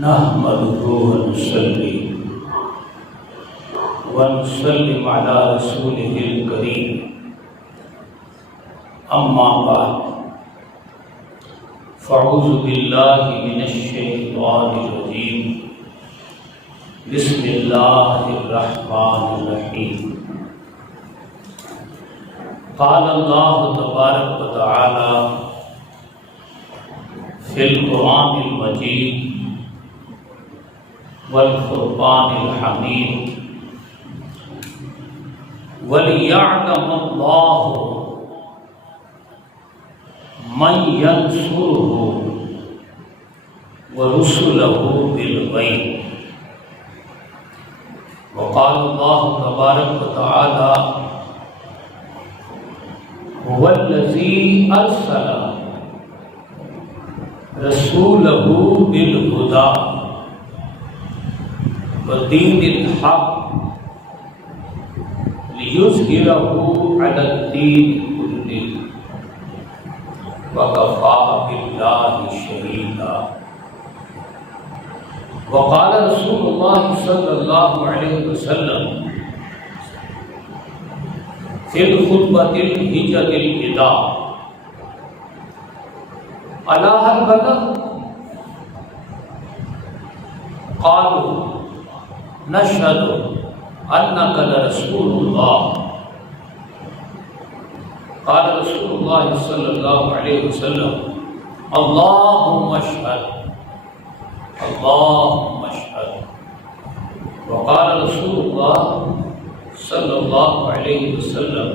نحمده ونسلم على رسوله الكريم اما بعد فاعوذ بالله من الشيطان الرجيم بسم الله الرحمن الرحيم قال الله تبارك وتعالى في القرآن المجيد والفرقان الحميد وَلِيَعْلَمَ اللَّهُ مَنْ يَنْصُرُهُ وَرُسُلَهُ بِالْغَيْبِ وقال الله تبارك وتعالى هو الذي أرسل رسوله بالهدى ودين الحق ليظهره على الدين كله وكفى بالله شهيدا وقال رسول الله صلى الله عليه وسلم في الخطبة الحجة الوداع ألا هل بلغ؟ قالوا نشهد أنك لرسول الله قال رسول الله صلى الله عليه وسلم اللهم اشهد اللهم اشهد وقال رسول الله صلى الله عليه وسلم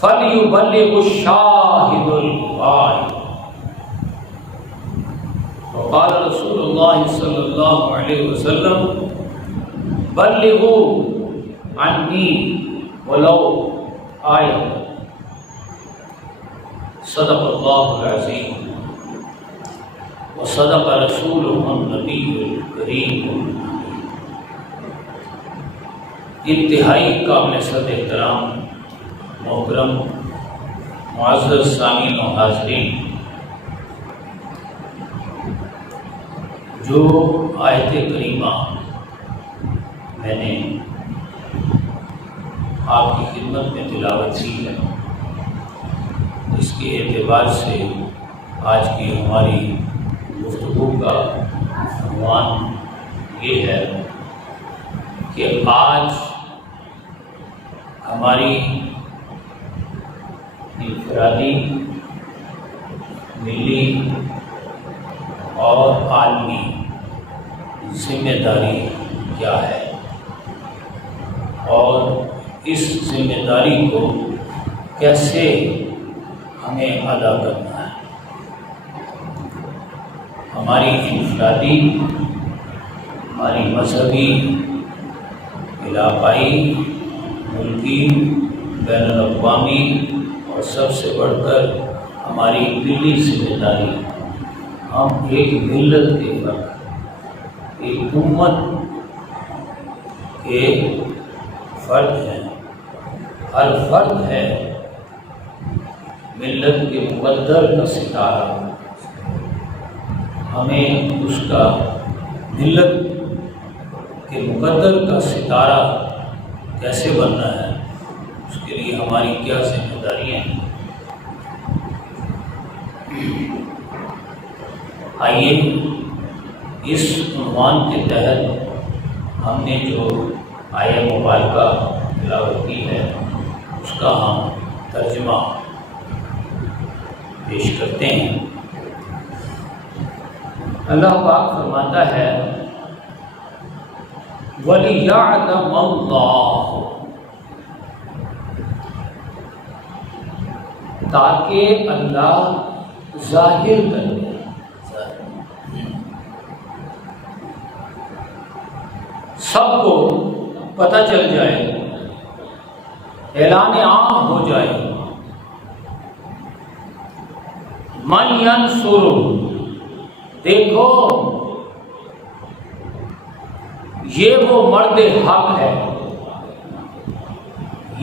فليبلغ الشاهد الغائب وقال رسول الله صلى الله عليه وسلم بلغوا عني ولو آية صدق الله العظيم وصدق رسوله النبي الكريم انتہائی قابل صد احترام محترم معزز سامعین و حاضرین، جو آیت کریمہ میں نے آپ کی خدمت میں تلاوت کی ہے، اس کے اعتبار سے آج کی ہماری گفتگو کا عنوان یہ ہے کہ آج ہماری انفرادی، ملی اور عالمی ذمہ داری کیا ہے اور اس ذمہ داری کو کیسے ہمیں ادا کرنا ہے۔ ہماری انفرادی، ہماری مذہبی، علاقائی، ملکی، بین الاقوامی اور سب سے بڑھ کر ہماری دلی ذمہ داری، ہم ایک ملت کے فرد، ایک امت کے فرد ہیں، ہر فرد ہے ملت کے مقدر کا ستارہ۔ ہمیں اس کا ملت کے مقدر کا ستارہ کیسے بننا ہے، اس کے لیے ہماری کیا ذمہ داریاں ہیں۔ آئیے اس عنوان کے تحت ہم نے جو آیہ مبارکہ تلاوت کی ہے اس کا ہم ترجمہ پیش کرتے ہیں۔ اللہ پاک فرماتا ہے وَلِيَعْلَمَ اللَّهُ، تاکہ اللہ ظاہر کرے، سب کو پتہ چل جائے، اعلان عام ہو جائے، من ینصر، دیکھو یہ وہ مرد حق ہے،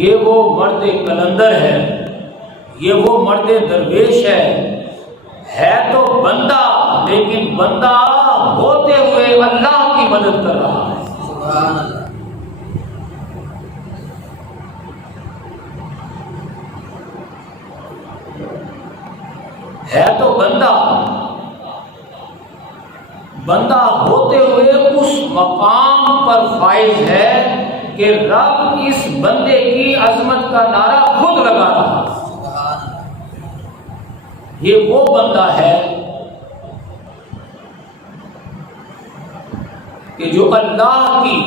یہ وہ مرد کلندر ہے، یہ وہ مرد درویش ہے تو بندہ، لیکن بندہ ہوتے ہوئے اللہ کی مدد کر رہا ہے. سبحان اللہ. ہے تو بندہ ہوتے ہوئے اس مقام پر فائز ہے کہ رب اس بندے کی عظمت کا نعرہ خود لگا رہا. سبحان اللہ. یہ وہ بندہ ہے کہ جو اللہ کی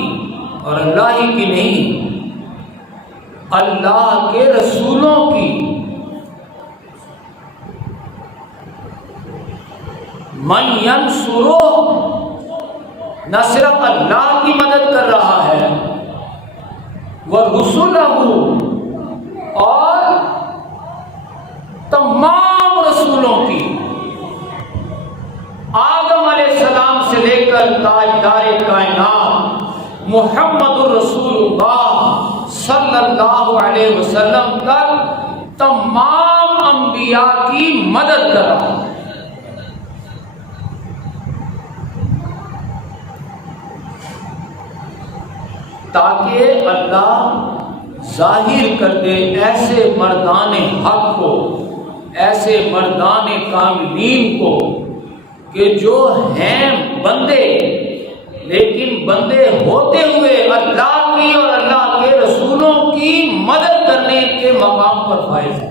اور اللہ ہی کی نہیں، اللہ کے رسولوں کی من ینصرہ، نہ صرف اللہ کی مدد کر رہا ہے، ورسلہ، اور تمام رسولوں کی، آدم علیہ السلام سے لے کر تاجدار کائنات محمد الرسول اللہ صلی اللہ علیہ وسلم تک تمام انبیاء کی مدد کر رہا ہے. تاکہ اللہ ظاہر کر دے ایسے مردان حق کو، ایسے مردان کاملین کو کہ جو ہیں بندے، لیکن بندے ہوتے ہوئے اللہ کی اور اللہ کے رسولوں کی مدد کرنے کے مقام پر فائز ہیں.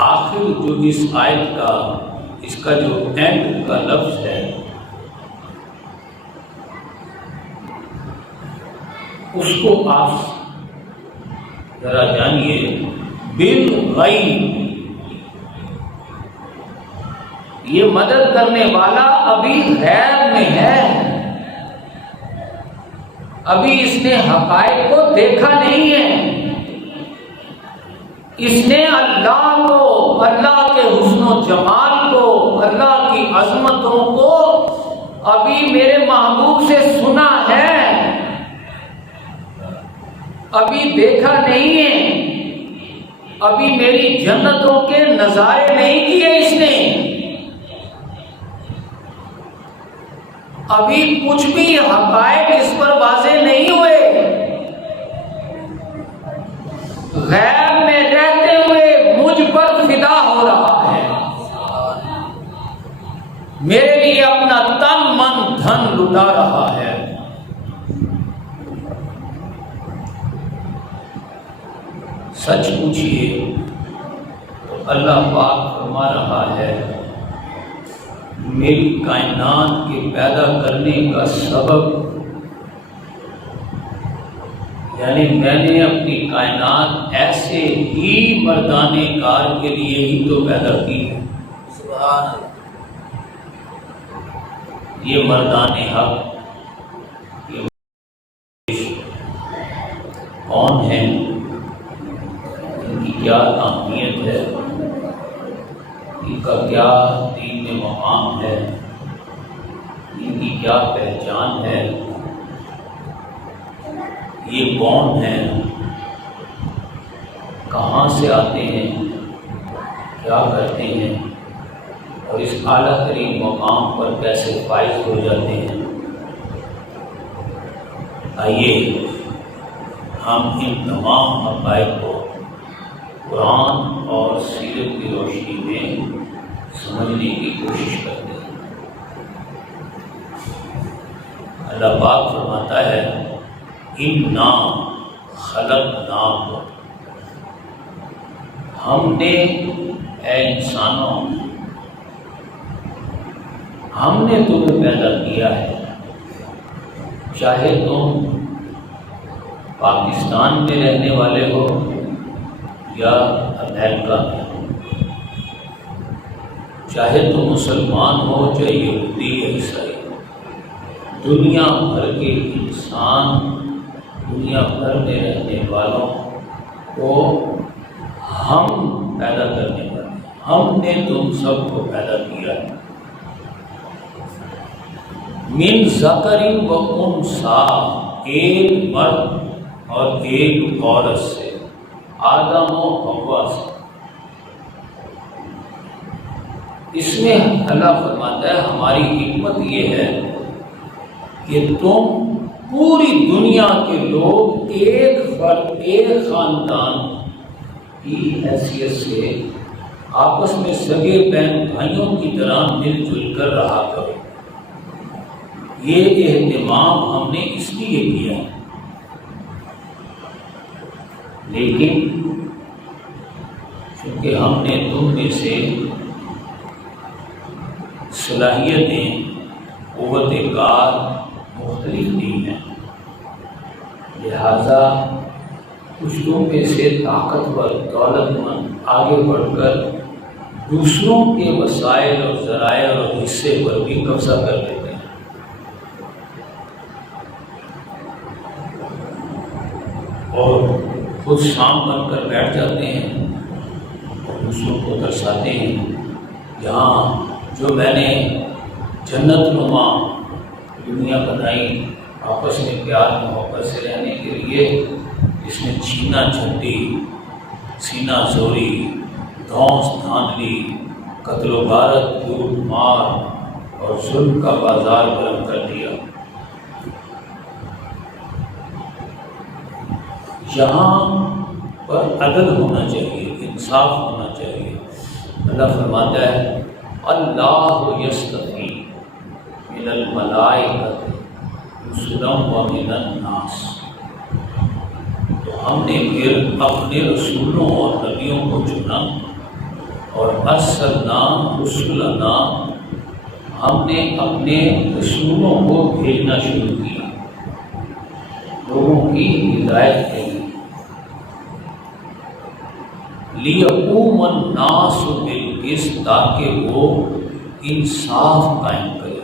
آخر جو اس آیت کا، اس کا جو اینڈ کا لفظ ہے، اس کو آپ ذرا جانیے. بالغیب، یہ مدد کرنے والا ابھی غیب میں ہے، ابھی اس نے حقائق کو دیکھا نہیں ہے. اس نے اللہ کو، اللہ کے حسن و جمال کو، اللہ کی عظمتوں کو ابھی میرے محبوب سے سنا ہے، ابھی دیکھا نہیں ہے، ابھی میری جنتوں کے نظارے نہیں کیے اس نے، ابھی کچھ بھی حقائق اس پر واضح نہیں ہوئے. غیب میں رہتے ہوئے مجھ پر فدا ہو رہا ہے، میرے لیے اپنا تن من دھن لٹا رہا ہے. سچ پوچھئے تو اللہ پاک فرما رہا ہے میری کائنات کے پیدا کرنے کا سبب، یعنی میں نے اپنی کائنات ایسے ہی مردان کار کے لیے ہی تو پیدا کی ہے. سبحان اللہ. یہ مردان حق، یہ کون ہیں، ان کی کیا اہمیت ہے، ان کا کیا دین میں مقام ہے، ان کی کیا پہچان ہے، یہ کون ہیں، کہاں سے آتے ہیں، کیا کرتے ہیں، اور اس اعلیٰ ترین مقام پر کیسے فائز ہو جاتے ہیں. آئیے ہم ان تمام حقائق کو قرآن اور سیرت کی روشنی میں سمجھنے کی کوشش کرتے ہیں. اللہ پاک فرماتا ہے اِنَّا خَلَقْنَاكُمْ، ہم نے، اے انسانوں، ہم نے تمہیں پیدا کیا ہے، چاہے تم پاکستان میں رہنے والے ہو یا امریکہ میں، چاہے تم مسلمان ہو چاہے یہودی یا عیسائی، دنیا بھر کے انسان، دنیا بھر میں رہنے والوں کو ہم پیدا کرنے والے، ہم نے تم سب کو پیدا کیا ہے. من ذکر و انثی، ایک مرد اور ایک عورت سے. آدم و حوا سے۔ اس میں اللہ فرماتا ہے ہماری حکمت یہ ہے کہ تم پوری دنیا کے لوگ ایک فرد ایک خاندان کی حیثیت سے آپس میں سگے بہن بھائیوں کی طرح مل جل کر رہا کرو۔ یہ اہتمام ہم نے اس لیے کیا ہے، لیکن چونکہ ہم نے تم میں سے صلاحیتیں قوت کار مختلف دی ہیں، لہذا کچھ تم میں سے طاقتور دولت مند آگے بڑھ کر دوسروں کے وسائل اور ذرائع اور حصے پر بھی قبضہ کر لیتے ہیں، اور خود شام بن کر بیٹھ جاتے ہیں اور دوسروں کو درساتے ہیں یہاں جو میں نے جنت نما دنیا بنائی آپس میں پیار محبت سے رہنے کے لیے، اس میں چھینا جھنڈی، سینہ زوری، دھونس دھاندلی، قتل و غارت، لوٹ مار اور ظلم کا بازار گرم کر دیا۔ یہاں پر عدل ہونا چاہیے، انصاف ہونا چاہیے۔ اللہ فرماتا ہے اللہ یستفی من الملائکۃ رسلا ومن الناس، تو ہم نے پھر اپنے رسولوں اور نبیوں کو چنا، اور ارسلنا رسلنا، ہم نے اپنے رسولوں کو بھیجنا شروع کیا لوگوں کی ہدایت کے لیے، لیقوم الناس بالقسط، تاکہ وہ انصاف قائم کرے۔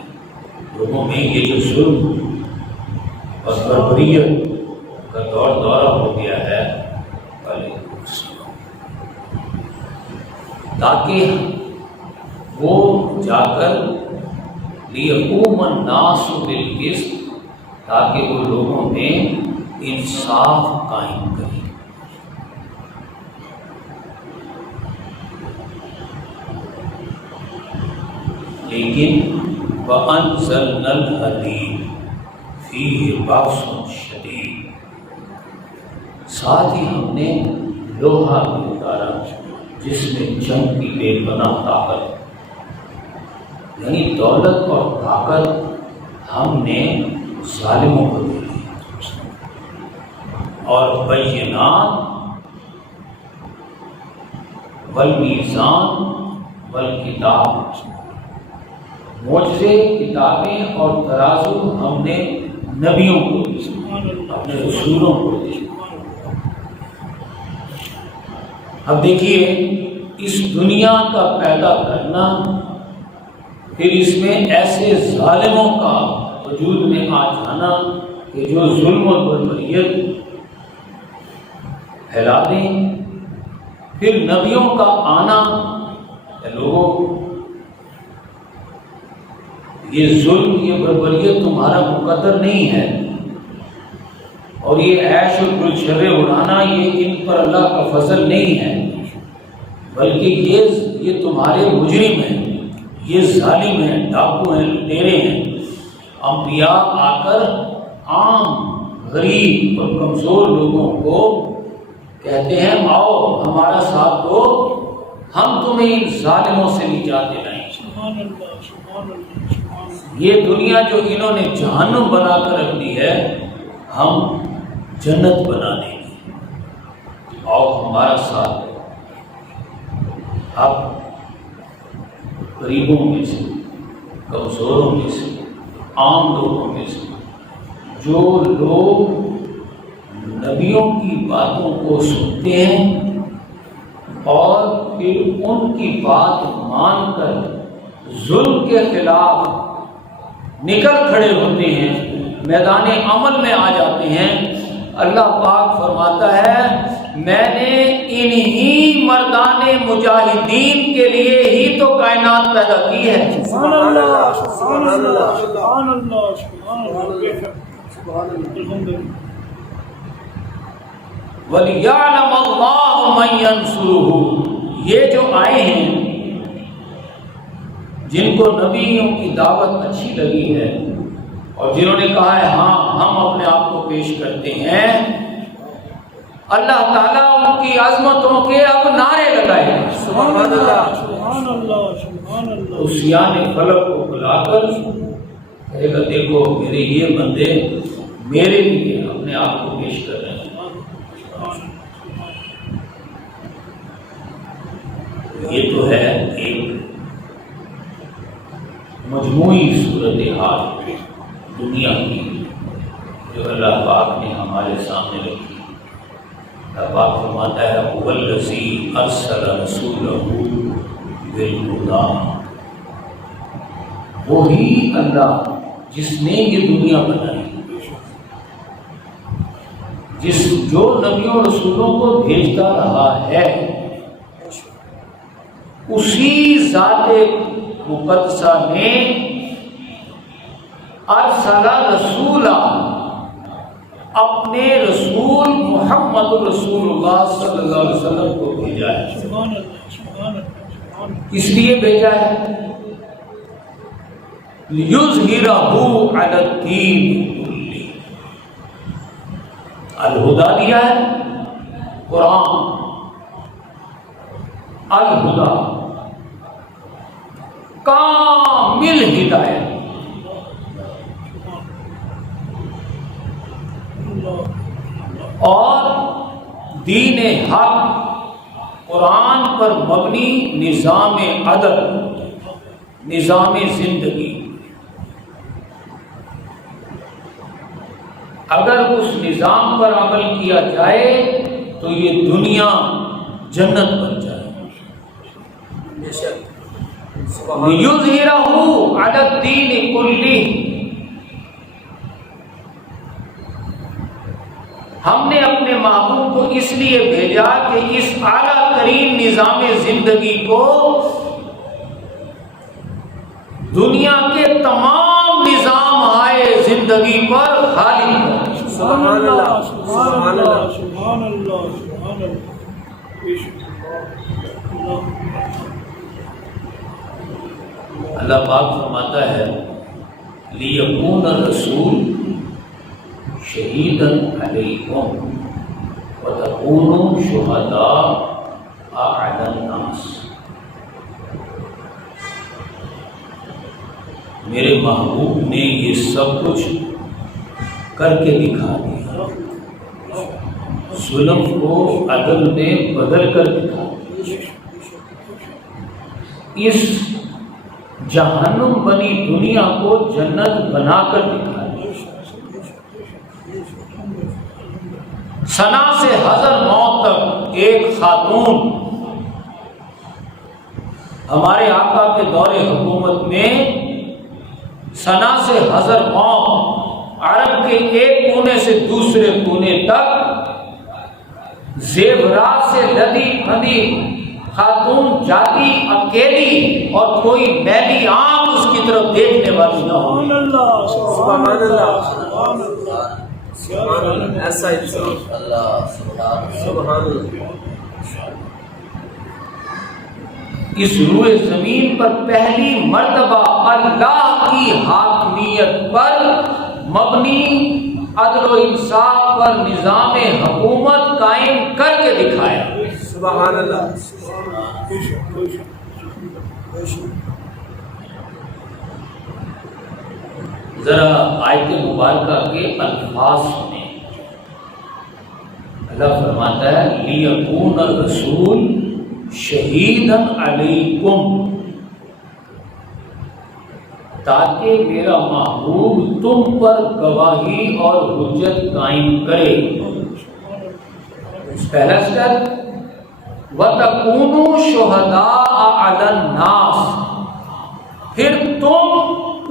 لوگوں میں یہ جو ظلم اور بربریت کا دورہ ہو گیا ہے، تاکہ وہ جا کر لیقوم الناس بالقسط، تاکہ وہ لوگوں میں انصاف قائم کرے۔ لیکن وَأَنزَلْنَا الْحَدِيدَ فِيهِ بَأْسٌ شَدِيدٌ، ساتھ ہی ہم نے لوہا بھی اتارا جس میں جنگ کی بے پناہ طاقت، یعنی دولت اور طاقت ہم نے ظالموں کو دی، اور بینات والمیزان والکتاب، معجزے، کتابیں اور ترازو ہم نے نبیوں کو دی، اپنے رسولوں کو دی۔ اب دیکھیے اس دنیا کا پیدا کرنا، پھر اس میں ایسے ظالموں کا وجود میں آ جانا کہ جو ظلم اور بربریت پھیلا دیں، پھر نبیوں کا آنا، کہ لوگوں یہ ظلم یہ بربریت تمہارا مقدر نہیں ہے، اور یہ عیش اور گلشرے اڑانا یہ ان پر اللہ کا فضل نہیں ہے، بلکہ یہ تمہارے مجرم ہیں، یہ ظالم ہیں، ڈاکو ہیں، لٹیرے ہیں۔ انبیاء آ کر عام غریب اور کمزور لوگوں کو کہتے ہیں آؤ ہمارا ساتھ دو، ہم تمہیں ان ظالموں سے نجات دلائیں۔ یہ دنیا جو انہوں نے جہنم بنا کر رکھ دی ہے، ہم جنت بنا دیں گے، آؤ ہمارا ساتھ دو۔ اب غریبوں میں سے، کمزوروں میں سے، عام لوگوں میں سے جو لوگ نبیوں کی باتوں کو سنتے ہیں اور پھر ان کی بات مان کر ظلم کے خلاف نکل کھڑے ہوتے ہیں، میدان عمل میں آ جاتے ہیں، اللہ پاک فرماتا ہے میں نے انہی مردان مجاہدین کے لیے ہی تو کائنات پیدا کی ہے۔ سبحان اللہ، سبحان اللہ، سبحان اللہ، سبحان اللہ، الحمدللہ۔ وَلِيَعْلَمَ اللَّهُ مَن يَنصُرُهُ، یہ جو آئے ہیں جن کو نبیوں کی دعوت اچھی لگی ہے اور جنہوں نے کہا ہے ہاں ہم اپنے آپ کو پیش کرتے ہیں، اللہ تعالیٰ ان کی عظمتوں کے اب نعرے لگائے سبحان اللہ سبحان اللہ سبحان اللہ. اس یعنی فلک کو بلا کر کہے گا دیکھو میرے یہ بندے میرے لیے اپنے آپ کو پیش کر رہے ہیں. یہ تو ہے ایک مجموعی صورتحال دنیا کی جو اللہ پاک نے ہمارے سامنے رکھی. اللہ پاک فرماتا ہے هو الذی ارسل رسولہ بالہدی، وہی اللہ جس نے یہ دنیا بنائی، جو نبیوں رسولوں کو بھیجتا رہا ہے، اسی ذات مقدسہ نے ارسل رسولہ، اپنے رسول محمد رسول اللہ صلی اللہ علیہ وسلم کو بھیجا ہے. سبحان اللہ سبحان اللہ سبحان اللہ. اس لیے بھیجا ہے لِيُظْهِرَهُ عَلَى الدِّينِ كُلِّهِ. الہدیٰ دیا ہے قرآن، الہدیٰ کامل ہدایت. اور دین حق قرآن پر مبنی نظام عدل، نظام زندگی. اگر اس نظام پر عمل کیا جائے تو یہ دنیا جنت بن جائے. بے شک. لِيُظْهِرَهُ عَلَى الدِّينِ كُلِّهِ. ہم نے اپنے محبوب کو اس لیے بھیجا کہ اس اعلیٰ ترین نظام زندگی کو دنیا کے تمام نظام آئے زندگی پر غالب کرے. سبحان اللہ سبحان اللہ سبحان اللہ سبحان اللہ. اللہ پاک فرماتا ہے لِيَكُونَ الرَّسُولُ شَهِيدًا عَلَيْكُمْ وَتَكُونُوا شُهَدَاءَ عَلَى النَّاسِ. میرے محبوب نے یہ سب کچھ کر کے دکھا دیا، ظلم کو عدل میں بدل کر دکھا دیا. اس جہنم بنی دنیا کو جنت بنا کر دکھا دیا. ثنا سے حضر موت تک ایک خاتون ہمارے آقا کے دور حکومت میں ثنا سے حضر موت عرب کے ایک کونے سے دوسرے کونے تک زیورات سے لدی پھندی خاتون جاتی اکیلی اور کوئی میلی آنکھ اس کی طرف دیکھنے والی نہ ہو. سبحان اللہ سبحان اللہ سبحان اللہ سبحان اللہ. ایسا انسان اللہ سبحان اللہ. اس روئے زمین پر پہلی مرتبہ اللہ کی حاکمیت پر مبنی عدل و انصاف پر نظام حکومت قائم کر کے دکھایا. سبحان اللہ. ذرا آیت مبارکہ کے الفاظ سنیں. اللہ فرماتا ہے لِيَكُونَ الرَّسُولُ شَهِيدًا عَلَيْكُمْ، تاکہ میرا محبوب تم پر گواہی اور حجت قائم کرے. پہلا اسٹیپ وَتَكُونُوا شُهَدَاءَ عَلَى النَّاسِ، پھر تم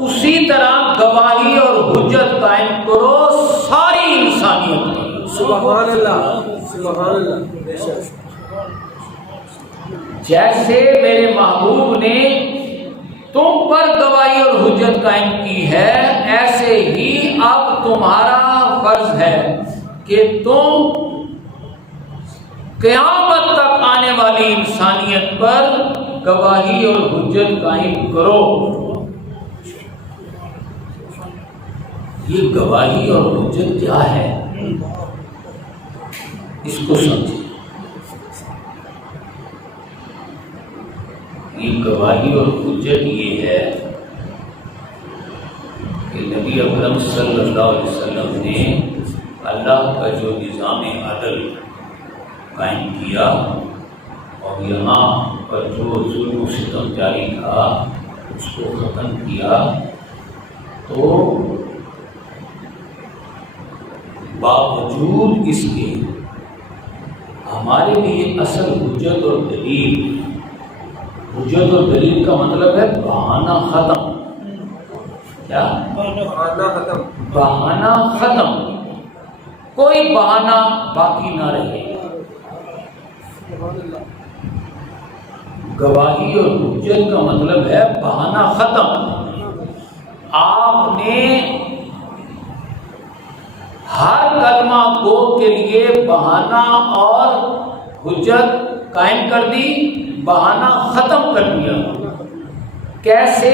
اسی طرح گواہی اور حجت قائم کرو ساری انسانیت پر. سبحان اللہ سبحان اللہ. بے شک. جیسے میرے محبوب نے تم پر گواہی اور حجت قائم کی ہے، ایسے ہی اب تمہارا فرض ہے کہ تم قیامت تک آنے والی انسانیت پر گواہی اور حجت قائم کرو۔ یہ گواہی اور حجت کیا ہے، اس کو سمجھیں۔ یہ گواہی اور حجت یہ ہے کہ نبی اکرم صلی اللہ علیہ وسلم نے اللہ کا جو نظام عدل قائم کیا اور یہاں پر جو ظلم و ستم جاری تھا اس کو ختم کیا، تو باوجود اس کے ہمارے لیے اصل حجت اور دلیل، حجت اور دلیل کا مطلب ہے بہانہ ختم۔ کیا بہانہ ختم؟ بہانہ ختم، کوئی بہانہ باقی نہ رہے۔ گواہی اور حجت کا مطلب ہے بہانہ ختم۔ آپ نے ہر کلمہ گو کے لیے بہانہ اور حجت قائم کر دی، بہانہ ختم کر دیا۔ کیسے؟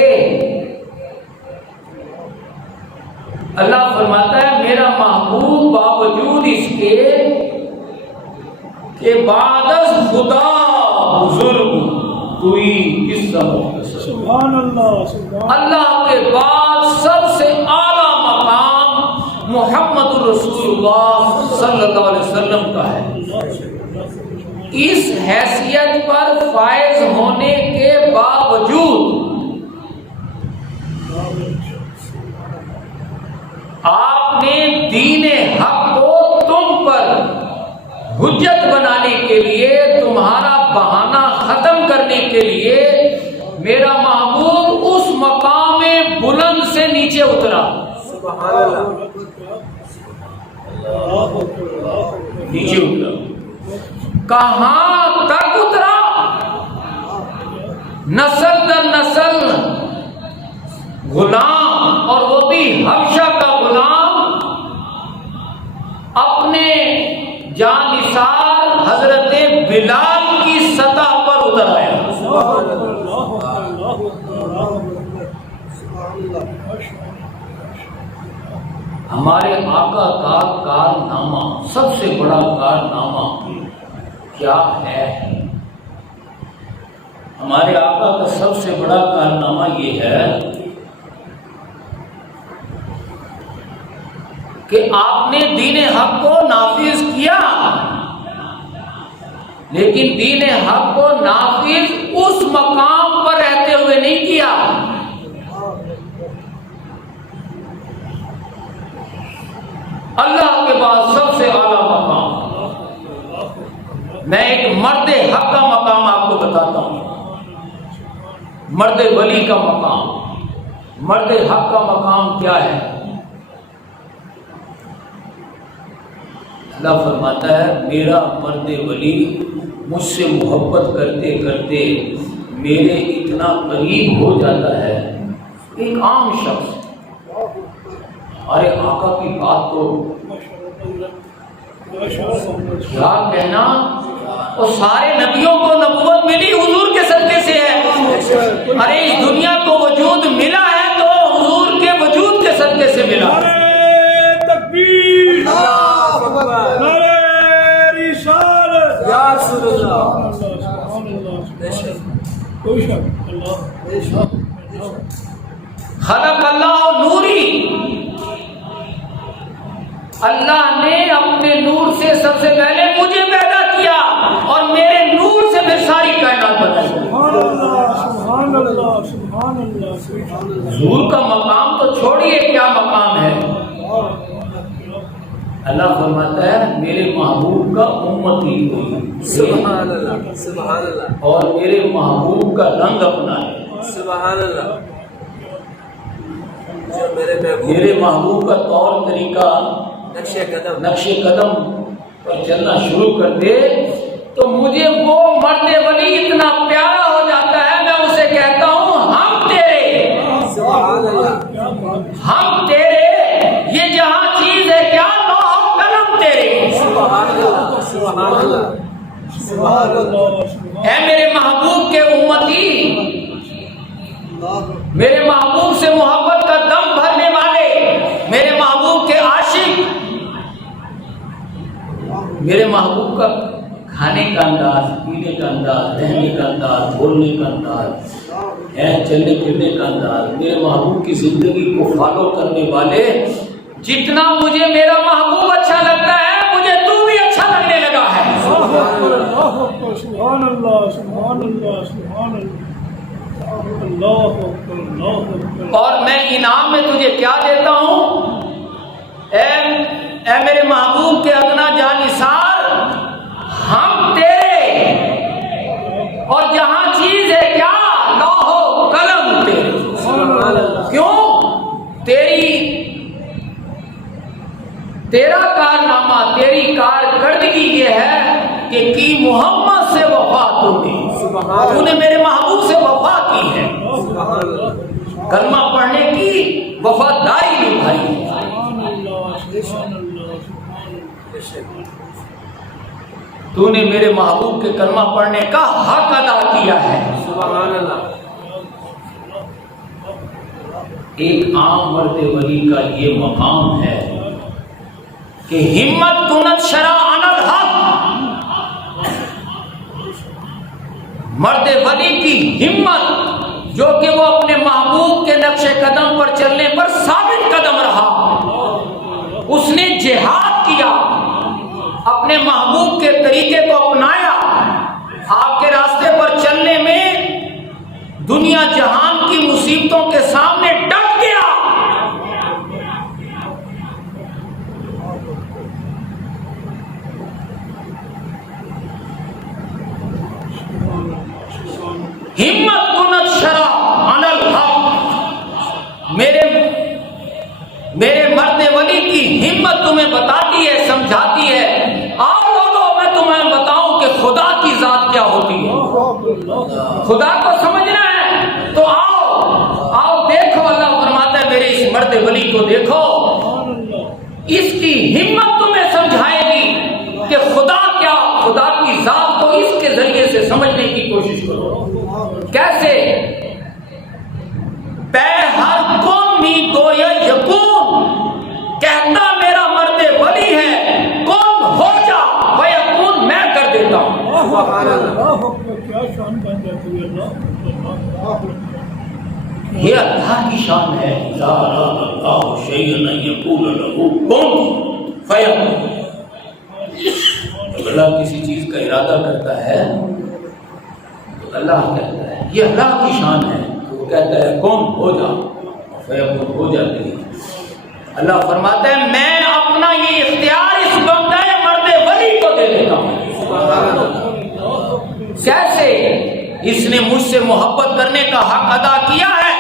اللہ فرماتا ہے میرا محبوب باوجود اس کے کہ بعد از خدا بزرگ کوئی اس کا مختصر، سبحان اللہ، سبحان اللہ کے بعد سب سے اعلیٰ مقام محمد رسول اللہ صلی اللہ علیہ وسلم کا ہے۔ اس حیثیت پر فائز ہونے کے باوجود آپ نے دین حق کو تم پر حجت بنانے کے لیے، تمہارا بہانہ ختم کرنے کے لیے میرا محبوب اس مقام بلند سے نیچے اترا۔ سبحان اللہ، نیچے اترا، کہاں تک اترا؟ نسل در نسل غلام، اور وہ بھی حبشہ کا غلام، اپنے جانثار حضرت بلال کی سطح پر اتر آیا۔ ہمارے آقا کا کارنامہ، سب سے بڑا کارنامہ کیا ہے؟ ہمارے آقا کا سب سے بڑا کارنامہ یہ ہے کہ آپ نے دین حق کو نافذ کیا، لیکن دین حق کو نافذ اس مقام پر رہتے ہوئے نہیں کیا۔ اللہ کے بعد سب سے اعلیٰ مقام، میں ایک مرد حق کا مقام آپ کو بتاتا ہوں، مرد ولی کا مقام۔ مرد حق کا مقام کیا ہے؟ اللہ فرماتا ہے میرا مرد ولی مجھ سے محبت کرتے کرتے میرے اتنا قریب ہو جاتا ہے، ایک عام شخص ارے آقا کی بات تو کیا کہنا، اور سارے نبیوں کو نبوت ملی حضور کے صدقے سے ہے۔ ارے اس دنیا کو وجود ملا ہے تو حضور کے وجود کے صدقے سے ملا۔ تکبیر، نعرہ رسالت، یا رسول اللہ، سبحان اللہ، بے شک اللہ، خلق اللہ نوری، اللہ نے اپنے نور سے سب سے پہلے مجھے پیدا کیا اور میرے نور سے پھر ساری کائنات بنائی۔ سبحان اللہ، سبحان اللہ، سبحان اللہ، سبحان اللہ۔ حضور کا مقام تو چھوڑیے کیا مقام ہے۔ اللہ فرماتا ہے میرے محبوب کا امتی ہوئی، سبحان اللہ، سبحان اللہ، اور میرے محبوب کا رنگ اپنا ہے، سبحان اللہ۔ جو میرے محبوب کا طور طریقہ نقش قدم پر چلنا شروع کر دے تو مجھے وہ مرد ولی اتنا پیارا ہو جاتا ہے، میں اسے کہتا ہوں ہم تیرے، سبحان اللہ، ہم تیرے، یہ جہاں چیز ہے کیا لوح قلم تیرے، سبحان اللہ، سبحان اللہ۔ سبحان اللہ اے میرے محبوب کے امتی، میرے محبوب سے محبت کا دم بھرنے والے، میرے محبوب کے عاشق، میرے محبوب کا کھانے کا انداز، پینے کا انداز، رہنے کا انداز، بولنے کا انداز، چلنے پھرنے کا انداز، میرے محبوب کی زندگی کو فالو کرنے والے، جتنا مجھے میرا محبوب اچھا لگتا ہے مجھے تو بھی اچھا لگنے لگا ہے۔ سبحان اللہ سبحان اللہ سبحان اللہ اللہ اکبر اللہ اکبر۔ اور میں انعام میں تجھے کیا دیتا ہوں؟ اے میرے محبوب کے ادنا جانثار، ہم تیرے، اور جہاں چیز ہے کیا، لوح و قلم تیرے۔ کیوں؟ تیرا کارنامہ، تیری کارکردگی یہ ہے کہ کی محمد سے وفا تو نے میرے محبوب سے وفا کی ہے، کلمہ پڑھنے کی وفاداری نبھائی ہے۔ تو نے میرے محبوب کے کلمہ پڑھنے کا حق ادا کیا ہے۔ سبحان اللہ۔ ایک عام مرد ولی کا یہ مقام ہے کہ ہمت کنت شرع عن الحق، مرد ولی کی ہمت جو کہ وہ اپنے محبوب کے نقش قدم پر چلنے پر ثابت قدم رہا، اس نے جہاد کیا، اپنے محبوب کے طریقے کو اپنایا، آپ کے راستے پر چلنے میں دنیا جہان کی مصیبتوں کے سامنے ڈٹ گیا، ہمت کنت شرع عن الحق۔ میرے مرد ولی کی ہمت تمہیں بتاتی ہے، سمجھاتی ہے، آؤ لوگوں میں تمہیں بتاؤں کہ خدا کی ذات کیا ہوتی ہے، خدا کو سمجھنا ہے تو آؤ دیکھو، اللہ فرماتا ہے میرے اس مرد ولی کو دیکھو، اس کی ہمت تمہیں سمجھائے گی کہ خدا کیا، خدا کی ذات کو اس کے ذریعے سے سمجھنے کی کوشش کرو۔ کیسے؟ پہ ہر قومی گویا یکون، کہتا میرا مرد ولی ہے، کون ہو جا فیکون، میں کر دیتا ہوں۔ کیا شان بن جاتی ہے اللہ، یہ اللہ کی شان ہے، لا اراد اللہ شیئا ان یقول له کن فیکون۔ جب اللہ کسی چیز کا ارادہ کرتا ہے تو اللہ کہتا ہے، یہ اللہ کی شان ہے، وہ کہتا ہے کون ہو جا، فیکون ہو جاتی ہے۔ اللہ فرماتا ہے میں اپنا یہ اختیار اس بندہ مرد ولی کو دے دیتا ہوں۔ کیسے؟ اس نے مجھ سے محبت کرنے کا حق ادا کیا ہے،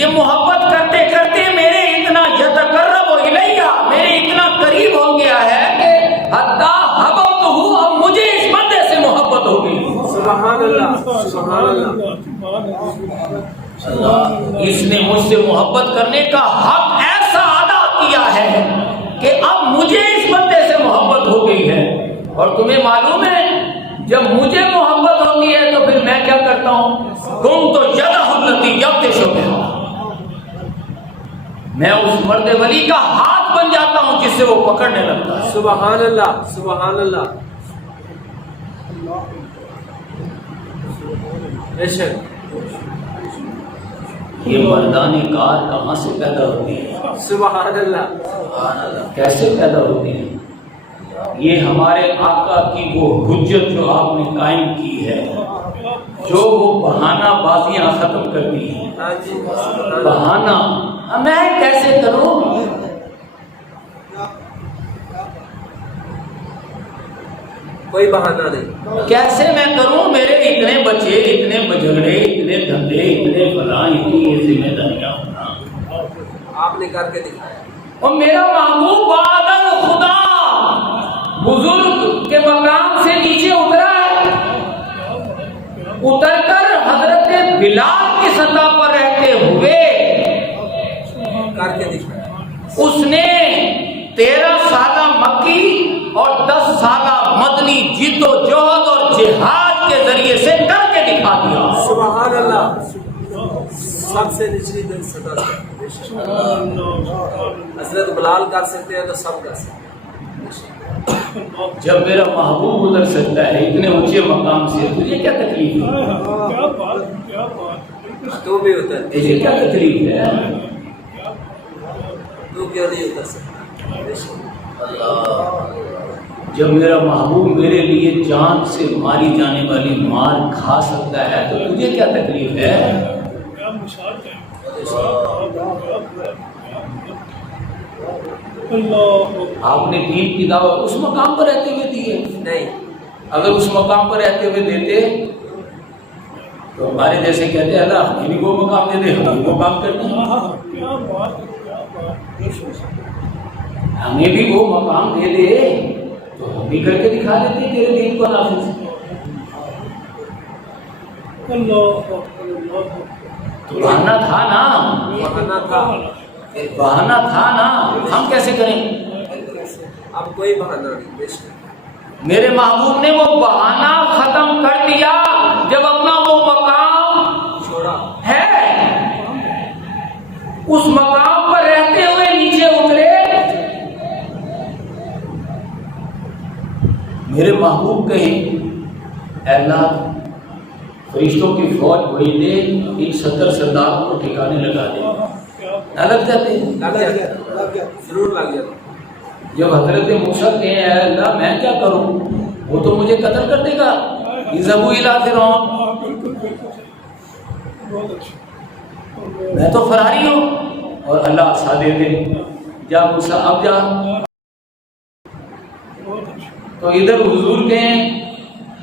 یہ محبت کرتے کرتے میرے اتنا یتقرب الیہ، میرے اتنا قریب ہو گیا ہے کہ حتی حببتہ، اب مجھے اس بندے سے محبت ہو گئی۔ سبحان اللہ سبحان اللہ، اس نے مجھ سے محبت کرنے کا حق ایسا ادا کیا ہے کہ اب مجھے اس بندے سے محبت ہو گئی ہے۔ اور تمہیں معلوم ہے جب مجھے محبت ہوتی ہے تو پھر میں کیا کرتا ہوں؟ تم تو یدہ التی یبطش بہا، میں اس مرد ولی کا ہاتھ بن جاتا ہوں جس سے وہ پکڑنے لگتا ہے۔ سبحان اللہ سبحان اللہ۔ بے شک یہ مردان کار کہاں سے پیدا ہوتی ہے؟ سبحان اللہ۔ سبحان اللہ، کیسے پیدا ہوتی ہے؟ یہ ہمارے آقا کی وہ حجت جو آپ نے قائم کی ہے، جو وہ بہانہ بازیاں ختم کر دی ہیں۔ ہاں جی، بہانہ میں کیسے کروں؟ کوئی بہانہ نہیں۔ کیسے میں کروں؟ میرے اتنے بچے، اتنے جھگڑے، اتنے دھندے، اتنے فلاں، اتنی ذمہ داریاں ہونا، آپ نے کر کے دکھایا۔ اور میرا محبوب بادل خدا بزرگ کے مقام سے نیچے اترا ہے، اتر کر حضرت بلال کی سطح پر رہتے ہوئے کر کے دکھایا۔ اس نے 13 سالہ مکی اور 10 سالہ مدنی جد و جہد اور جہاد کے ذریعے سے کر کے دکھا دیا. سبحان اللہ. سب سے نچلی دل سطح حضرت بلال کر سکتے ہیں تو سب کر سکتے ہیں. جب میرا محبوب اتر سکتا ہے اتنے اونچے مقام سے, تجھے کیا تکلیف ہے؟ کیا بات, کیا بات. تو بھی اتر, تجھے کیا تکلیف ہے؟ تو کیوں نہیں اتر سکتا؟ اللہ. جب میرا محبوب میرے لیے جان سے ماری جانے والی مار کھا سکتا ہے تو تجھے کیا تکلیف ہے؟ کیا مثال ہے. اللہ, آپ نے دین کی دعوت اس مقام پر رہتے ہوئے دی ہے. نہیں, اگر اس مقام پر رہتے ہوئے دیتے تو ہمارے جیسے کہتے ہیں اللہ ہمیں بھی وہ مقام دے دے, ہم بھی وہ کام کرتے ہیں. کیا بات, کیا بات. ہمیں بھی وہ مقام دے دے تو ہم بھی کر کے دکھا دیتے ہیں تیرے دین کو نافذ. اللہ, تو بہانا تھا نا, بہانا تھا, بہانا تھا نا, ہم کیسے کریں؟ اب کوئی بہانا نہیں. بے شک میرے محبوب نے وہ بہانا ختم کر دیا جب اپنا وہ مقام چھوڑا ہے, اس مقام پر رہتے ہوئے نیچے اترے. میرے محبوب کہیں اے اللہ فرشتوں کی فوج بھیج دے, ان 70 سردار کو ٹھکانے لگا دے. نہ لگ جاتے؟ لگ گیا, ضرور لگ گیا. جب حضرت موسیٰ کہیں اے اللہ میں کیا کروں, وہ تو مجھے قتل کر دے گا. اذهبوا الی فرعون, میں تو فراری ہوں, اور اللہ آسا دے دے جا موسیٰ اب جا. تو ادھر حضور کہیں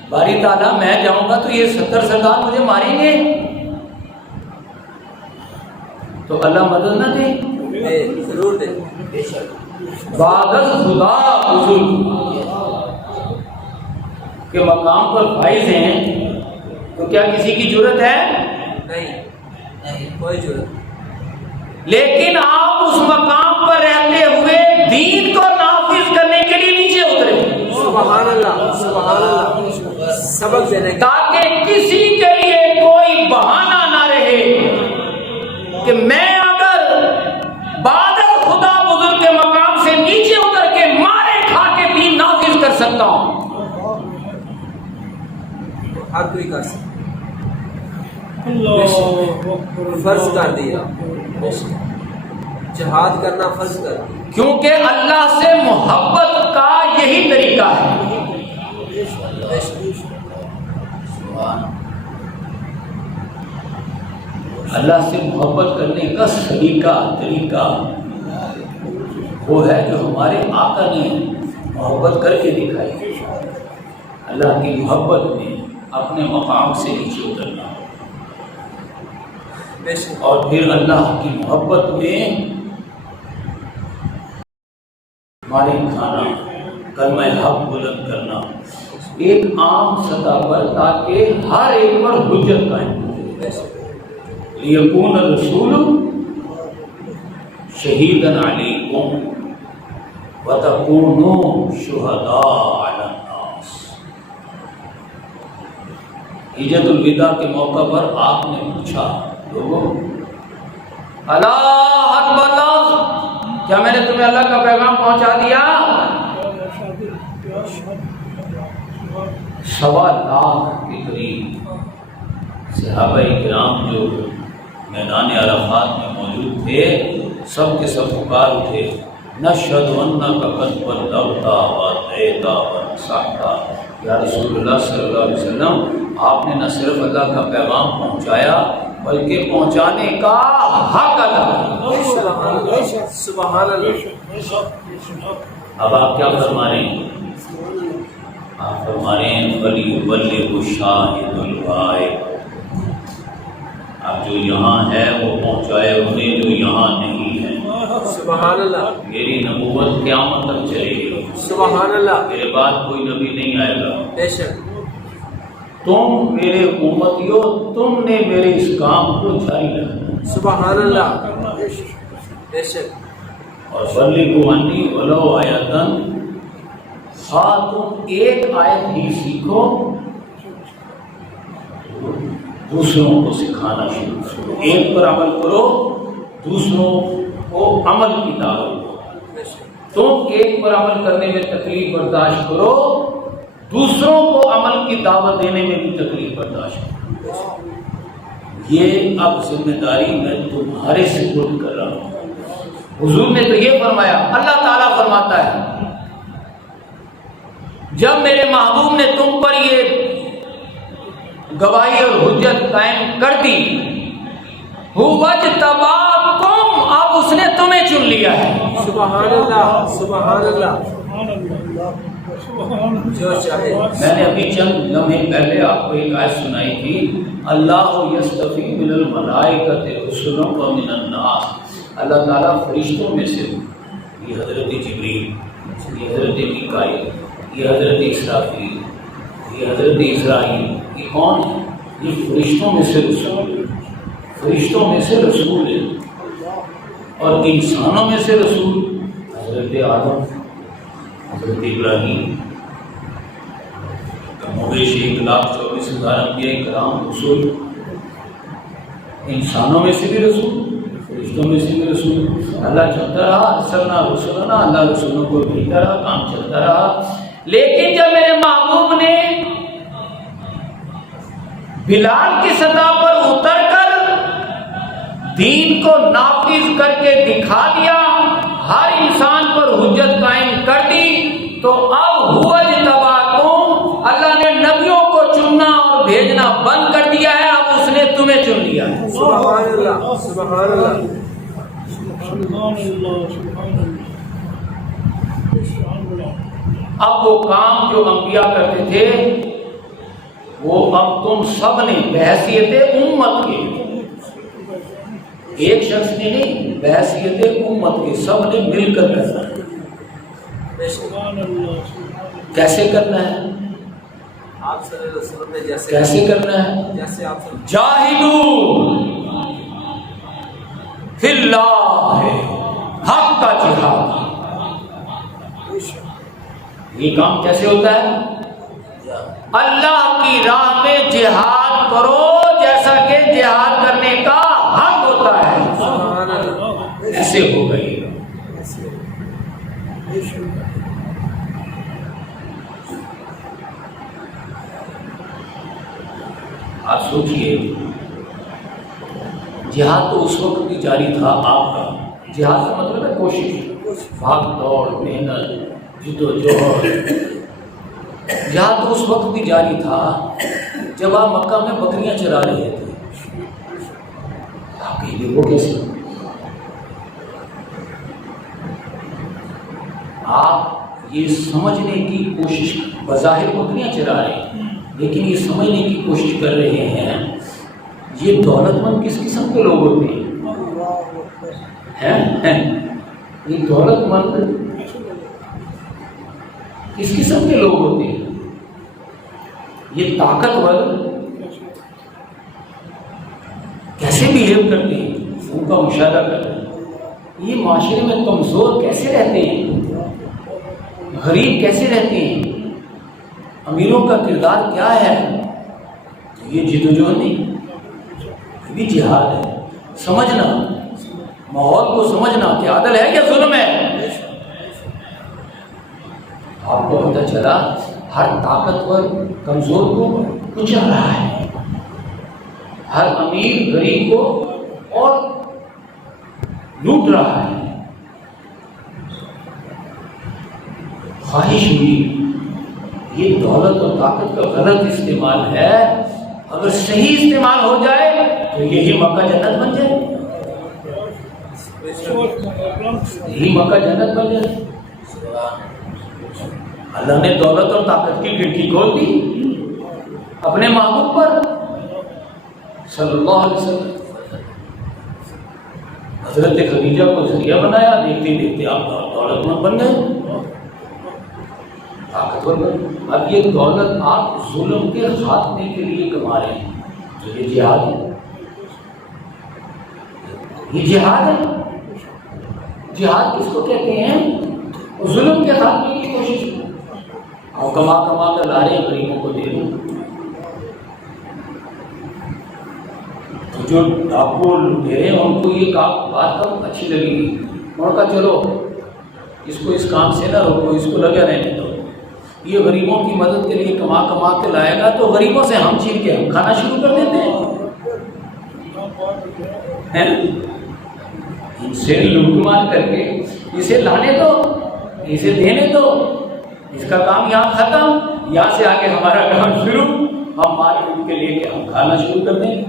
باری تعالیٰ میں جاؤں گا تو یہ 70 سردار مجھے ماریں گے, تو اللہ مدد نہ دے. ضرور دے. بعد خدا حضور کے مقام پر فائز ہیں تو کیا کسی کی جرت ہے؟ نہیں, کوئی ضرورت نہیں. لیکن آپ اس مقام پر رہتے ہوئے دین کو نافذ کرنے کے لیے نیچے اترے. سبحان اللہ, سبحان اللہ. سبق دینے کا تاکہ کسی کے لیے کوئی بہانہ نہ رہے کہ میں اگر بعد خدا بزرگ کے مقام سے نیچے اتر کے مارے کھا کے دین نافذ کر سکتا ہوں. ہر کوئی کر سکتا. اللہ فرض کر دیا, جہاد کرنا فرض کر دیا. کیونکہ اللہ سے محبت کا یہی طریقہ ہے. اللہ سے محبت کرنے کا طریقہ وہ ہے جو ہمارے آقا نے محبت کر کے دکھائی. اللہ کی محبت میں اپنے مقام سے نیچے اترنا, اور پھر اللہ کی محبت میں مالے کھانا, کلمہ حق بلند کرنا ایک عام سطح پر, تاکہ ہر ایک پر حجت قائم ہو. لیکون الرسول شہیداً علیکم وتکونوا شہداء علی الناس. حجۃ الوداع کے موقع پر آپ نے پوچھا لوگوں اللہ اکبر, کیا میں نے تمہیں اللہ کا پیغام پہنچا دیا؟ 1.25 لاکھ کے قریب صحابہ کرام جو میدان عرفات میں موجود تھے سب کے سب پکار اٹھے, نشہد انک قد بلغت واتیت ونصحت. یا رسول اللہ صلی اللہ علیہ وسلم آپ نے نہ صرف اللہ کا پیغام پہنچایا بلکہ پہنچانے کا حق ادا. سبحان اللہ. اب آپ کیا فرما رہے ہیں؟ آپ فرما رہے ہیں فَلْيُبَلِّغْ الشَّاهِدُ الْغَائِبَ. اب جو یہاں ہے وہ پہنچائے انہیں جو یہاں نہیں ہے. سبحان اللہ. میری نبوت قیامت تک چلے گی. سبحان اللہ. میرے بعد کوئی نبی نہیں آئے گا. بے شک. تم میرے امتیو, تم نے میرے اس کام کو جاری رکھنا. سبحان اللہ. بے شک. اور بلغوا عنی ولو آیۃ, ہاں تم ایک آیت ہی سیکھو، دوسروں کو سکھانا شروع کرو، ایک پر عمل کرو، دوسروں کو عمل کی دعوت دو۔ تم ایک پر عمل کرنے میں تکلیف برداشت کرو، دوسروں کو عمل کی دعوت دینے میں بھی تکلیف برداشت کرو۔ یہ اب ذمہ داری میں تمہارے سپرد کر رہا ہوں۔ حضور نے تو یہ فرمایا، اللہ تعالیٰ فرماتا ہے جب میرے محبوب نے تم پر یہ گواہی اور حجت قائم کر دی، وَاجْتَبَاكُمْ، اب اس نے تمہیں چن لیا ہے۔ سبحان اللہ، سبحان اللہ، جو چاہے۔ میں نے ابھی چند لمحے پہلے آپ کو ایک آیت سنائی تھی، اللہ یصطفی من الملائکۃ رسلا ومن الناس، اللہ تعالیٰ فرشتوں میں سے، یہ حضرت جبریل، یہ حضرت میکائیل، یہ حضرت اسرافیل، یہ حضرت اسرائیل، یہ کون ہے؟ یہ فرشتوں میں سے رسول، فرشتوں میں سے رسول ہے، اور انسانوں میں سے رسول حضرت آدم، حضرت ابراہیم، کموبیش 1,24,000 انبیاء کرام رسول، انسانوں میں سے بھی رسول، فرشتوں میں سے بھی رسول۔ اللہ چلتا رہا، ارسلنا رسلنا، اللہ رسولوں کو بھیجتا رہا، کام چلتا رہا۔ لیکن جب میرے محبوب نے بلال کی سطح پر اتر کر دین کو نافذ کر کے دکھا دیا، ہر انسان پر حجت قائم کر دی، تو اب ہوا اجتباکم، اللہ نے نبیوں کو چننا اور بھیجنا بند کر دیا ہے، اب اس نے تمہیں چن لیا ہے۔ سبحان اللہ، سبحان اللہ، اب وہ کام جو انبیاء کرتے تھے وہ اب تم سب نے بحیثیت امت کے، ایک شخص نے نہیں، بحیثیت امت کے سب نے مل کر کرنا ہے۔ کیسے کرنا ہے؟ آپ صلی اللہ علیہ وسلم نے جیسے کیسے کرنا ہے؟ جیسے آپ صلی جاہدوا فی اللہ، حق کا جہاد۔ یہ کام کیسے ہوتا ہے؟ اللہ کی راہ میں جہاد کرو جیسا کہ جہاد کرنے کا حق ہوتا ہے، سبحان اللہ، ایسے ہو گئی۔ آپ سوچئے، جہاد تو اس وقت بھی جاری تھا آپ کا، جہاد کا مطلب ہے کوشش، بھاگ دوڑ، محنت، جدوجہد۔ جہاد تو اس وقت بھی جاری تھا جب آپ مکہ میں بکریاں چرا رہے تھے۔ آپ کہیں گے وہ کیسے؟ آپ یہ سمجھنے کی کوشش، بظاہر بکریاں چرا رہے ہیں لیکن یہ سمجھنے کی کوشش کر رہے ہیں یہ دولت مند کس قسم کے لوگ ہوتے ہیں؟ یہ دولت مند کس قسم کے لوگ ہوتے ہیں؟ یہ طاقتور کیسے بیہیو کرتے ہیں؟ ان کا مشاہدہ کرتے ہیں۔ یہ معاشرے میں کمزور کیسے رہتے ہیں؟ غریب کیسے رہتے ہیں؟ امیروں کا کردار کیا ہے؟ یہ جدوجہد نہیں، یہ بھی جہاد ہے۔ سمجھنا، ماحول کو سمجھنا کہ عدل ہے یا ظلم ہے۔ آپ کو پتہ چلا ہر طاقتور کمزور کو کچل رہا ہے، ہر امیر غریب کو اور لوٹ رہا ہے۔ خواہش ہوئی یہ دولت اور طاقت کا غلط استعمال ہے، اگر صحیح استعمال ہو جائے تو یہی مکہ جنت بن جائے، یہی مکہ جنت بن جائے۔ اللہ نے دولت اور طاقت کی کھڑکی کھول دی اپنے محبوب پر صلی اللہ علیہ وسلم۔ حضرت خدیجہ کو ذریعہ بنایا، دیکھتے دیکھتے آپ دولت مند بن گئے، طاقتور بن گئے۔ اب یہ دولت آپ ظلم کے خاتمے کے لیے کما رہے ہیں، تو یہ جہاد ہے، یہ جہاد ہے۔ جہاد کس کو کہتے ہیں؟ ظلم کے خاتمے کی کوشش۔ اور کما کما کر لا رہے ہیں غریبوں کو دے دوں. تو جو ڈاکو لٹیرے ہیں ان کو یہ بات کم اچھی لگی. انہوں نے کہا چلو اس کو اس کام سے نہ روکو، اس کو لگے رہنے دو. یہ غریبوں کی مدد کے لیے کما کما کے لائے گا تو غریبوں سے ہم چھین کے ہم کھانا شروع کر دیتے ہیں. ان سے لوٹ مار کر کے اسے لانے دو، اسے دینے دو، اس کا کام یہاں ختم، یہاں سے آگے ہمارا کام شروع. ہم مارکیٹ کے لیے کہ ہم کھانا شروع کر دیں گے.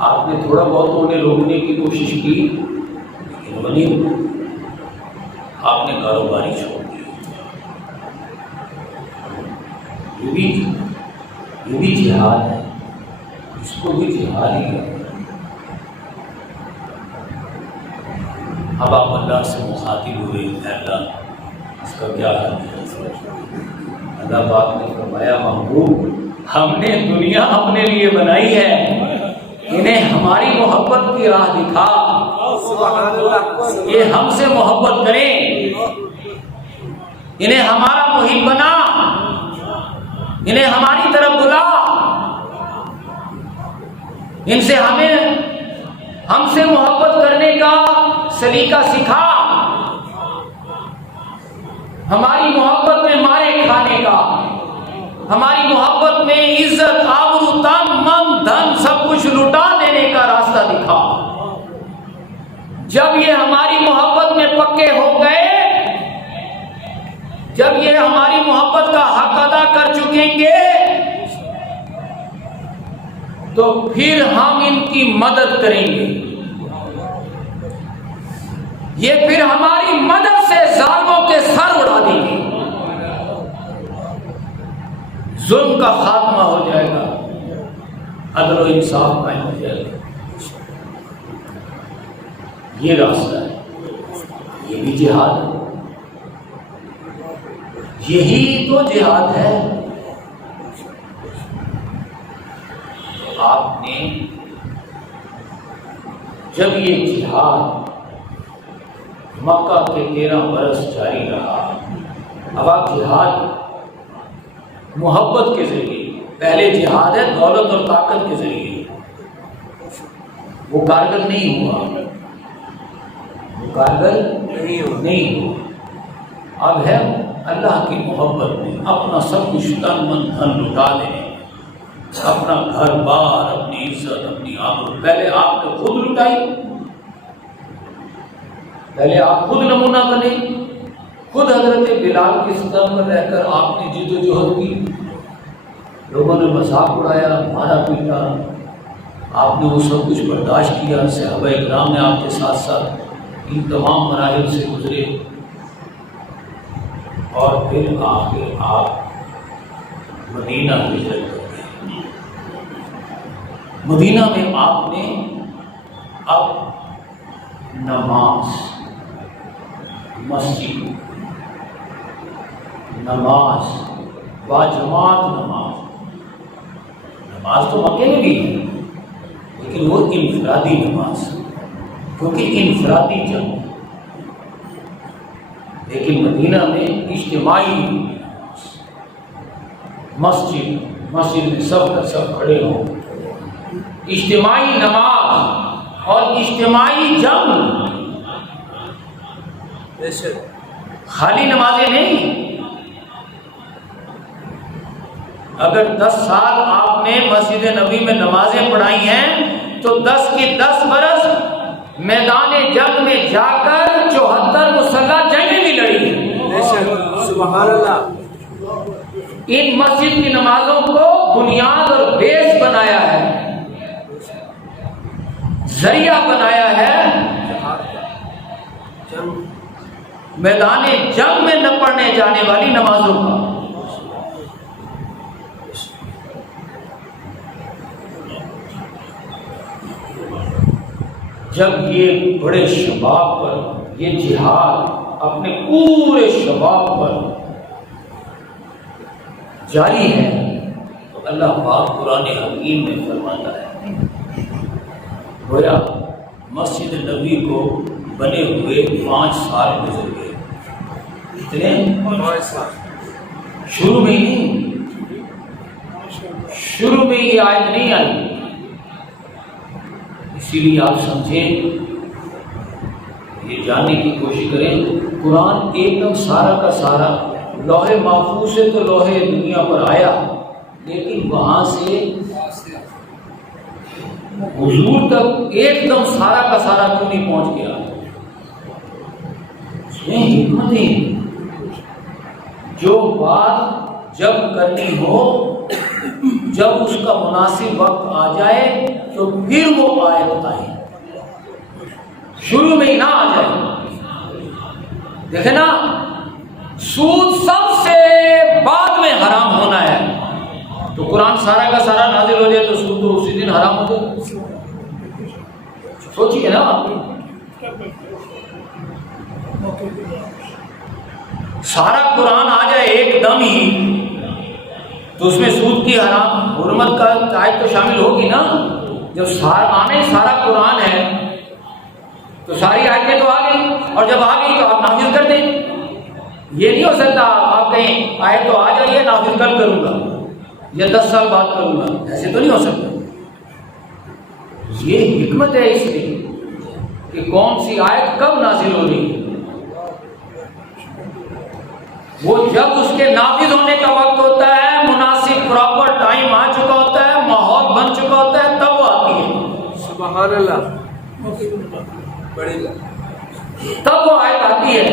آپ نے تھوڑا بہت انہیں روکنے کی کوشش کی لیکن بنی، آپ نے کاروباری چھوڑ دی. یہ بھی جہاد ہے، اس کو بھی جہاد ہی ہے. اب آپ اللہ سے مخاطب ہوئے، اللہ اس کا کیا حل ہے؟ اللہ پاک نے فرمایا محبوب ہم نے دنیا اپنے لیے بنائی ہے، انہیں ہماری محبت کی راہ دکھا، یہ ہم سے محبت کریں، انہیں ہمارا محب بنا، انہیں ہماری طرف بلا، ان سے ہم سے محبت کرنے کا سلیقہ سکھا، ہماری محبت میں مارے کھانے کا، ہماری محبت میں عزت آبرو تن من دھن سب کچھ لٹا دینے کا راستہ دکھا. جب یہ ہماری محبت میں پکے ہو گئے، جب یہ ہماری محبت کا حق ادا کر چکیں گے تو پھر ہم ان کی مدد کریں گے. یہ پھر ہماری مدد سے ظالموں کے سر اڑا دیں گے، ظلم کا خاتمہ ہو جائے گا، عدل و انصاف قائم ہو جائے گا. یہ راستہ ہے، یہ بھی جہاد ہے، یہی تو جہاد ہے. آپ نے جب یہ جہاد مکہ کے 13 برس جاری رہا، اب آپ جہاد محبت کے ذریعے، پہلے جہاد ہے دولت اور طاقت کے ذریعے، وہ کارگر نہیں ہوا، وہ کارگر نہیں ہوا. اب ہے اللہ کی محبت میں اپنا سب کچھ تن من دھن لٹا دینے، اپنا گھر بار، اپنی عزت، اپنی آبرو. پہلے آپ نے خود لٹائی، پہلے آپ خود نمونہ بنے، خود حضرت بلال کی صدر میں رہ کر آپ نے جد و جہد کی، لوگوں نے مذاق اڑایا، مارا پیٹا، آپ نے وہ سب کچھ برداشت کیا. صحابہ اکرام نے آپ کے ساتھ ساتھ ان تمام مراحل سے گزرے، اور پھر آخر آپ مدینہ ہجرت کر گئے. مدینہ میں آپ نے اب نماز، مسجد، نماز باجماعت، نماز تو مکے میں بھی ہے لیکن وہ انفرادی نماز، کیونکہ انفرادی جنگ. لیکن مدینہ میں اجتماعی نماز، مسجد میں سب کا سب کھڑے ہوں، اجتماعی نماز اور اجتماعی جنگ. خالی نمازیں نہیں. اگر 10 سال آپ نے مسجد نبی میں نمازیں پڑھائی ہیں تو 10 کی 10 برس میدان جنگ میں جا کر 74 مسلح جنگیں بھی لڑی ہیں. سبحان اللہ. ان مسجد کی نمازوں کو بنیاد اور بیس بنایا ہے، ذریعہ بنایا ہے میدان جنگ میں نہ پڑھنے جانے والی نمازوں کا. جب یہ بڑے شباب پر یہ جہاد اپنے پورے شباب پر جاری ہے تو اللہ پاک قرآن حکیم میں فرماتا ہے، گویا مسجد نبی کو بنے ہوئے 5 سال گزر گئے. کتنے؟ 5 سال. شروع میں ہی شروع میں یہ آیت نہیں آئی. اسی لیے آپ سمجھیں، یہ جاننے کی کوشش کریں. قرآن ایک دم سارا کا سارا لوح محفوظ سے تو لوح دنیا پر آیا، لیکن وہاں سے حضور تک ایک دم سارا کا سارا کیوں نہیں پہنچ گیا؟ اس میں حکمت ہے. جو بات جب کرنی ہو، جب اس کا مناسب وقت آ جائے تو پھر وہ آیت آئے، شروع میں ہی نہ آ جائے. دیکھیں نا، سود سب سے بعد میں حرام ہونا ہے، تو قرآن سارا کا سارا نازل ہو جائے تو سود تو اسی دن حرام ہو جائے. سوچیے نا، سارا قرآن آ جائے ایک دم ہی تو اس میں سود کی حرام حرمت کا آیت تو شامل ہوگی نا. جب سارا قرآن ہے تو ساری آیتیں تو آ گئی، اور جب آ گئی تو آپ نافذ کر دیں. یہ نہیں ہو سکتا آپ کہیں آیت تو آ جائیے نافذ کل کروں گا یا 10 سال بعد کروں گا، ایسے تو نہیں ہو سکتا. یہ حکمت ہے اس میں کہ کون سی آیت کب نازل ہو رہی ہے. وہ جب اس کے نافذ ہونے کا وقت ہوتا ہے، مناسب پراپر ٹائم آ چکا ہوتا ہے، ماحول بن چکا ہوتا ہے، تب وہ آتی ہے. سبحان اللہ. تب وہ آیت آتی ہے.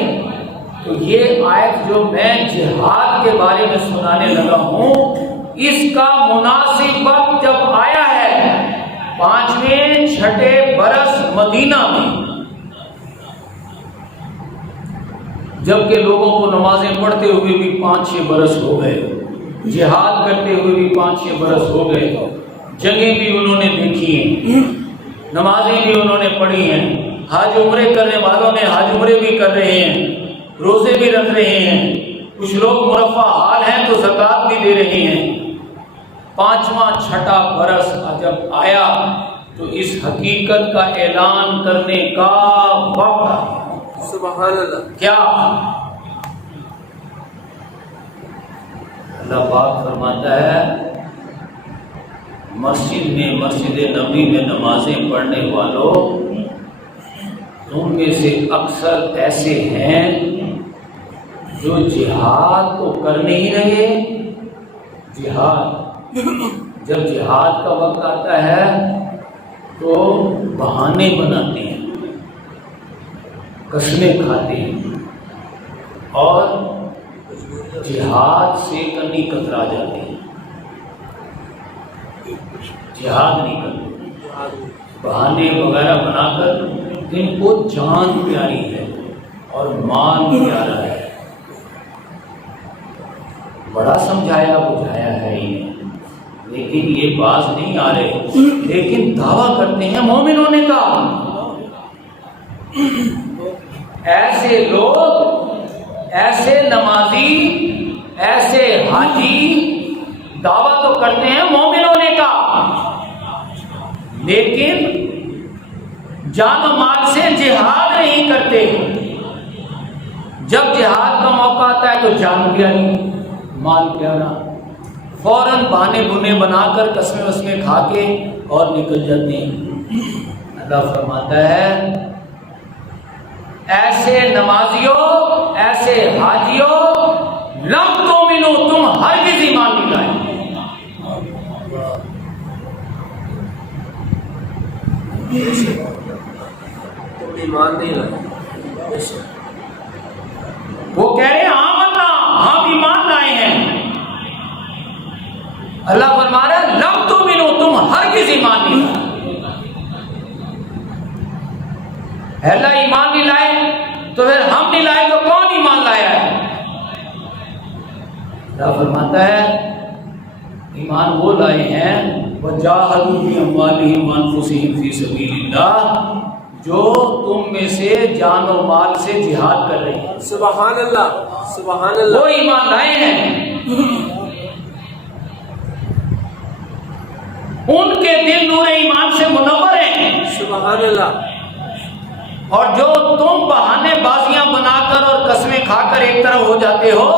تو یہ آیت جو میں جہاد کے بارے میں سنانے لگا ہوں، اس کا مناسب وقت جب آیا ہے 5ویں 6ٹھے برس مدینہ میں، جبکہ لوگوں کو نمازیں پڑھتے ہوئے بھی 5-6 برس ہو گئے، جہاد کرتے ہوئے بھی 5-6 برس ہو گئے، جنگیں بھی انہوں نے دیکھی ہیں، نمازیں بھی انہوں نے پڑھی ہیں، حج عمرے کرنے والوں نے حج عمرے بھی کر رہے ہیں، روزے بھی رکھ رہے ہیں، کچھ لوگ مرفع حال ہیں تو زکوٰۃ بھی دے رہے ہیں. 5واں 6ٹھا برس جب آیا تو اس حقیقت کا اعلان کرنے کا وقت آیا. سبحان اللہ. کیا اللہ پاک فرماتا ہے، مسجد نبوی میں نمازیں پڑھنے والوں، تم میں سے اکثر ایسے ہیں جو جہاد تو کر نہیں رہے. جہاد، جب جہاد کا وقت آتا ہے تو بہانے بناتے ہیں، قسمیں کھاتے ہیں اور جہاد سے کنی کترا جاتے ہیں. جہاد نہیں کرتے، بہانے وغیرہ بنا کر جن کو جان پیاری ہے اور مال پیارا ہے. بڑا سمجھایا بجھایا ہے انہیں، لیکن یہ باز نہیں آ رہے، لیکن دعویٰ کرتے ہیں مومن ہونے کا. ایسے لوگ، ایسے نمازی، ایسے حاجی دعویٰ تو کرتے ہیں مومن ہونے کا، لیکن جان و مال سے جہاد نہیں کرتے. جب جہاد کا موقع آتا ہے تو جان پیاری، مال پیارا، فوراً بہانے بنے بنا کر قسمیں وسمیں کھا کے اور نکل جاتے ہیں. اللہ فرماتا ہے، ایسے نمازیوں، ایسے حاجیوں، لم تؤمنوا، تم ہرگز ایمان نہیں لائے. تم ایمان نہیں لائے. وہ کہہ رہے ہیں آمنا، ہم ایمان لائے ہیں. اللہ فرما رہا ہے لم تؤمنوا، تم ہرگز ایمان نہیں لائے. اللہ ایمان نہیں لائے تو پھر ہم نہیں لائے تو کون ایمان لایا ہے؟ اللہ فرماتا ہے ایمان وہ لائے ہیں وَجَاهَدُوا بِأَمْوَالِهِمْ وَأَنفُسِهِمْ فِي سَبِيلِ اللَّهِ، جو تم میں سے جان و مال سے جہاد کر رہے ہیں. سبحان اللہ. سبحان اللہ. وہ ایمان لائے ہیں، ان کے دل نور ایمان سے منور ہیں. سبحان اللہ. اور جو تم بہانے بازیاں بنا کر اور قسمیں کھا کر ایک طرف ہو جاتے ہو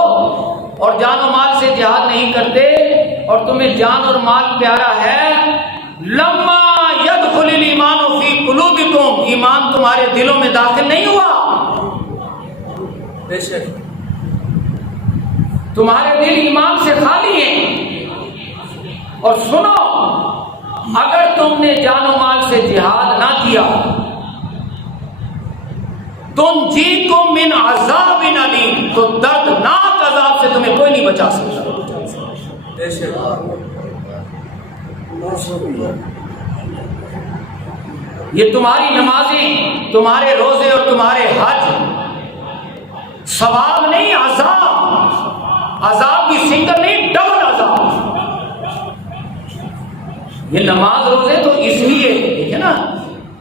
اور جان و مال سے جہاد نہیں کرتے اور تمہیں جان اور مال پیارا ہے، لما يدخل الایمان فی قلوبکم، ایمان تمہارے دلوں میں داخل نہیں ہوا، بے شک تمہارے دل ایمان سے خالی ہیں۔ اور سنو، اگر تم نے جان و مال سے جہاد نہ کیا، تنجیکم من عذاب علیم، تو دردناک عذاب سے تمہیں کوئی نہیں بچا سکتا۔ بے شک یہ تمہاری نمازیں، تمہارے روزے اور تمہارے حج ثواب نہیں، عذاب، عذاب بھی سنگل نہیں، ڈبل عذاب۔ یہ نماز روزے تو اس لیے دیکھیں نا،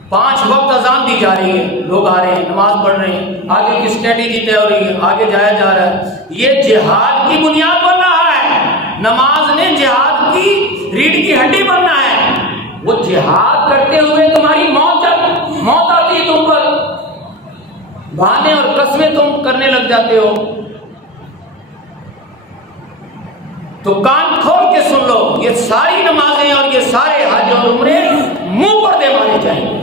5 وقت اذان دی جا رہی ہے، لوگ آ رہے ہیں، نماز پڑھ رہے ہیں، آگے کی اسٹریٹجی طے ہو رہی ہے، آگے جایا جا رہا ہے، یہ جہاد کی بنیاد بن رہا ہے۔ نماز نے جہاد کی ریڑھ کی ہڈی بننا ہے۔ وہ جہاد کرتے ہوئے تمہاری موت آتی ہے تم پر، بہانے اور قسمیں تم کرنے لگ جاتے ہو۔ تو کان کھول کے سن لو، یہ ساری نمازیں اور یہ سارے حج اور عمرے منہ پر دے مارے جائیں گے۔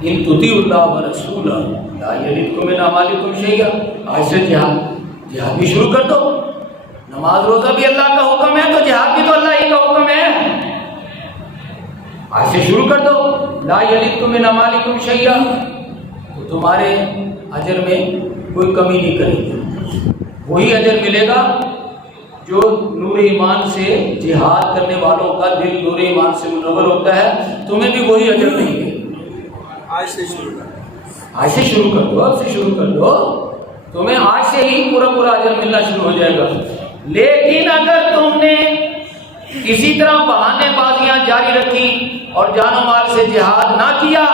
ان تطیعوا اللہ ورسولہ لا یلدکم من اعمالکم شیئا۔ آج سے جہاد بھی شروع کر دو۔ نماز روزہ بھی اللہ کا حکم ہے تو جہاد بھی تو اللہ ہی کا حکم ہے۔ آج سے شروع کر دو، لا یلدکم من اعمالکم شیئا، تو تمہارے اجر میں کوئی کمی نہیں کرے گی۔ وہی اجر ملے گا جو نور ایمان سے جہاد کرنے والوں کا دل نور ایمان سے منور ہوتا ہے، تمہیں بھی وہی اجر ملے گا۔ آج سے شروع کر، آج سے شروع کر دو، اب سے شروع کر دو، تمہیں آج سے ہی پورا اجر ملنا شروع ہو جائے گا۔ لیکن اگر تم نے اسی طرح بہانے بازیاں جاری رکھی اور جان و مال سے جہاد نہ کیا